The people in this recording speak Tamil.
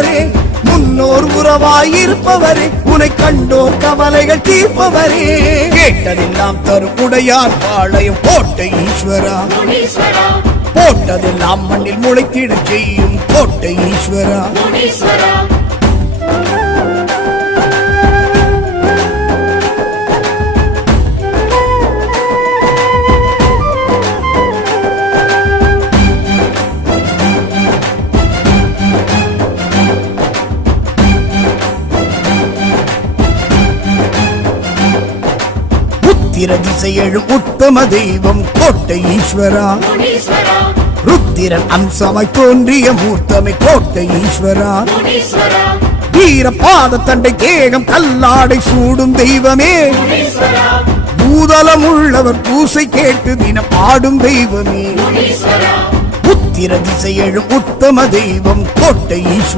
தீர்ப்பவரே, முன்னோர் உறவாயிருப்பவரே, உனை கண்டோர் கவலைகள் தீர்ப்பவரே. கேட்டதெல்லாம் தரும் உடையார் பாளையம் கோட்டை ஈஸ்வரா, போட்டதெல்லாம் மண்ணில் முளைத்திட செய்யும் கோட்டை ஈஸ்வரா. உத்திர திசை எழும் உத்தம தெய்வம் கோட்டை ஈஸ்வரா, ருத்திரன் அம்சமாய் தோன்றிய மூர்த்தமை கோட்டை ஈஸ்வரா. வீர பாத தண்டை தேகம் கல்லாடை சூடும் தெய்வமே, பூதலம் உள்ளவர் பூசை கேட்டு தினம் ஆடும் தெய்வமே. உத்திர திசை எழும் உத்தம தெய்வம் கோட்டை ஈஸ்வரா.